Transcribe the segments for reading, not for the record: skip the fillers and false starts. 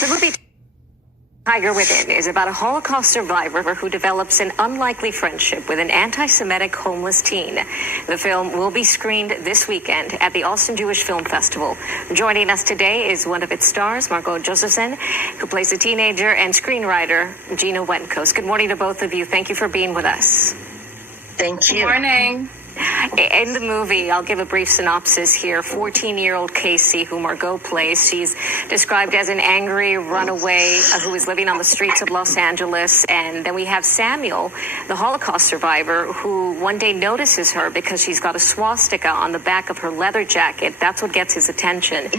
The movie Tiger Within is about a Holocaust survivor who develops an unlikely friendship with an anti-Semitic homeless teen. The film will be screened this weekend at the Austin Jewish Film Festival. Joining us today is one of its stars, Margot Josephson, who plays a teenager, and screenwriter Gina Wenkos. Good morning to both of you. Thank you for being with us. Thank you. Good morning. In the movie, I'll give a brief synopsis here. 14-year-old Casey, who Margot plays, she's described as an angry runaway who is living on the streets of Los Angeles. And then we have Samuel, the Holocaust survivor, who one day notices her because she's got a swastika on the back of her leather jacket. That's what gets his attention.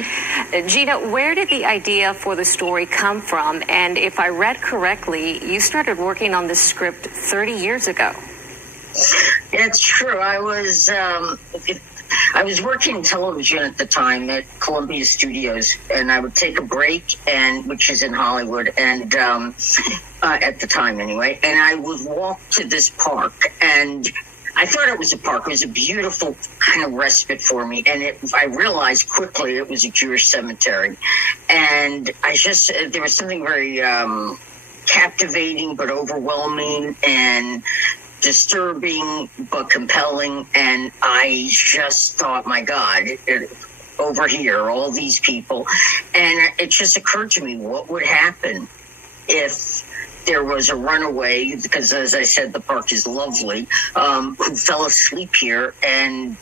Gina, where did the idea for the story come from? And if I read correctly, you started working on this script 30 years ago. That's true. I was working in television at the time at Columbia Studios, and I would take a break, which is in Hollywood, and at the time anyway, and I would walk to this park, and I thought it was a park. It was a beautiful kind of respite for me, and I realized quickly it was a Jewish cemetery, and there was something very captivating but overwhelming and disturbing but compelling, and I just thought, my God, over here, all these people, and it just occurred to me, what would happen if there was a runaway, because as I said, the park is lovely, who fell asleep here, and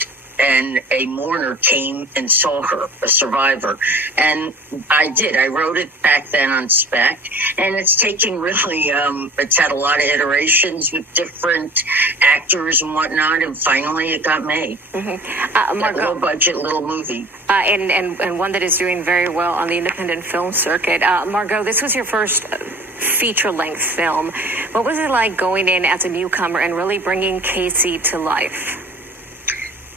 a mourner came and saw her, a survivor. And I did. I wrote it back then on spec, and it's taken really, it's had a lot of iterations with different actors and whatnot, and finally it got made. Mm-hmm. Margot, low budget little movie. And one that is doing very well on the independent film circuit. Margot, this was your first feature-length film. What was it like going in as a newcomer and really bringing Casey to life?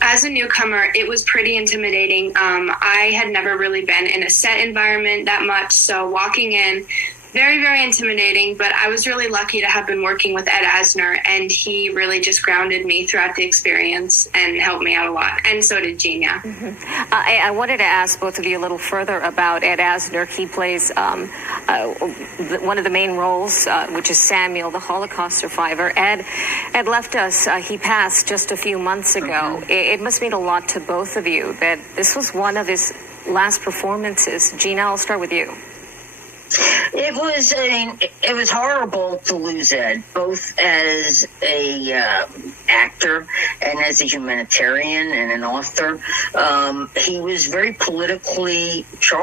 As a newcomer, it was pretty intimidating. I had never really been in a set environment that much, so walking in, very, very intimidating, but I was really lucky to have been working with Ed Asner, and he really just grounded me throughout the experience and helped me out a lot, and so did Gina. Mm-hmm. I wanted to ask both of you a little further about Ed Asner. He plays one of the main roles, which is Samuel, the Holocaust survivor. Ed left us. He passed just a few months ago. Mm-hmm. It must mean a lot to both of you that this was one of his last performances. Gina, I'll start with you. It was horrible to lose Ed, both as a actor and as a humanitarian and an author. He was very politically charged.